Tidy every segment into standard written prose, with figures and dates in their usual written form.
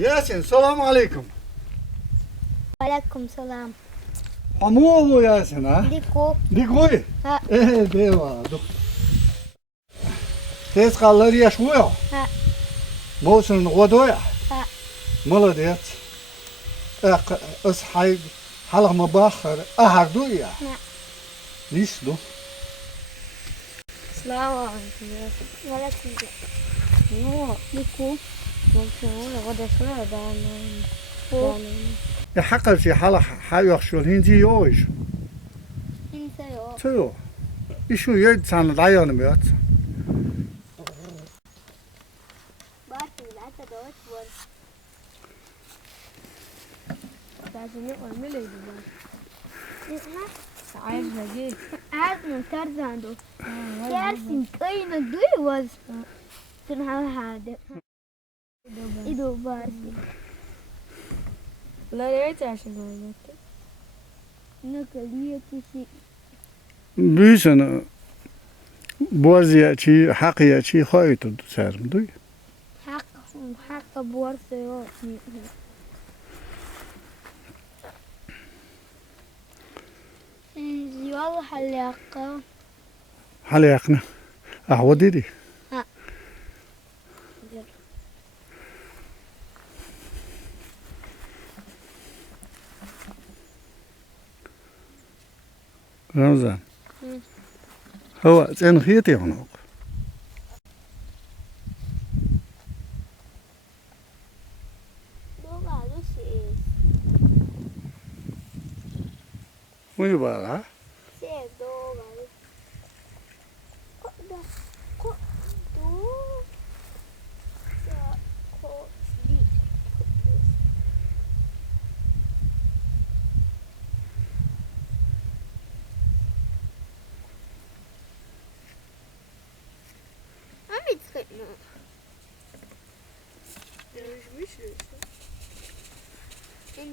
Yasin, selamun aleyküm. Aleyküm selam. Hamu bu Yasin ha? Diko. Dikoy. Ha. Deva. Tez kalları yaşmıyor. Ha. Bosun godoya. Ha. Молодец. اصحي حلق مباخر اهردو يا. ليش دو؟ Selamun aleyküm. Aleyküm selam. Diko. يا حقا شي حلق حيوخ شو الهنجي يوش. 인사요. 저요. 이슈 열 잔 라이언 몇. Tarzan'ı ölmeliydi ben. Tarzan'a git. Tarzan Tarzan'da. Tarzan kayına duyuyor. Sen hadi. İdo var. Nereye taşın oynattı? Ne kalıyor kişi? büyüsün boğazıya çi hakkıya çi hayıtı serim duy. Hakka borsa yok. Yol halaka. Hali yakını. Ahva dedi. Ha. Ramazan. هو زين خيتي هناك. وين بقى؟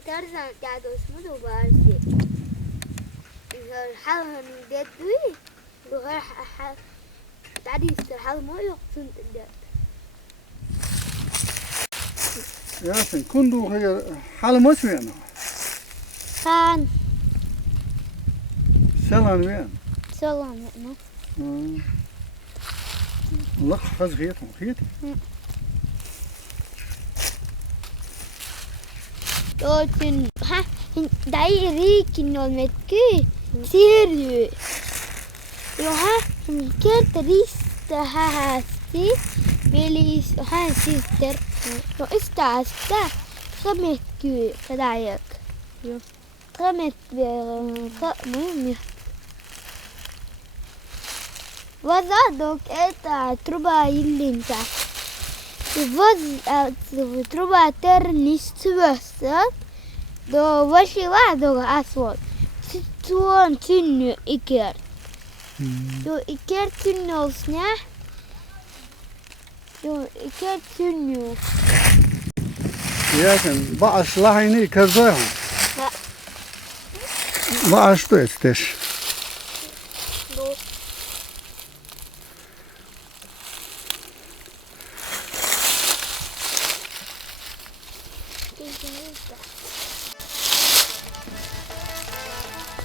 Tarzan قاعد اسمه بارسي الحلقة من ديت دوي بغير تعدي استرحال ما يقصن الدات ياسين كندو هي حال مش وين؟ خان سلام وين؟ سلام نو لق خز خيتهم خيتي. Tosin ha dairi kinol metki sirju yo ha kertrista ha hasti belis ha sister yo istasta khametki kadayak yo khamet مهم وزادك это труба илинта تروبا ترني سوسات دو وشي وادو أسود ستون تنو إكر دو إكر تنو سنة دو إكر تنو ياسين بعش لحيني كرزوهم. بعش تو استش.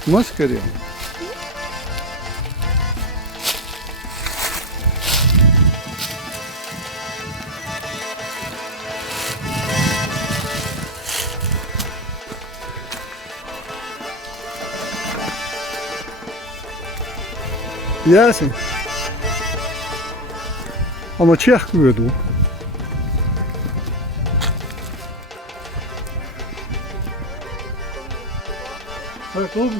مشكلة Yasin. Ama çiğ kuvvetu. Hayır, olmuyor.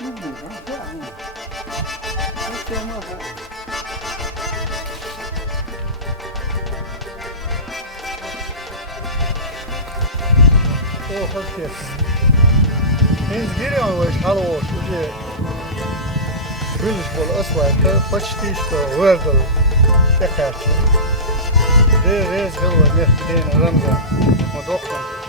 Olmuyor. O hakikaten. Henüz geliyor ama хорош уже. Видишь, был асфальт, почти что вырдал. Такая. Рез голова, мягкий, Рамзан. Вот окна.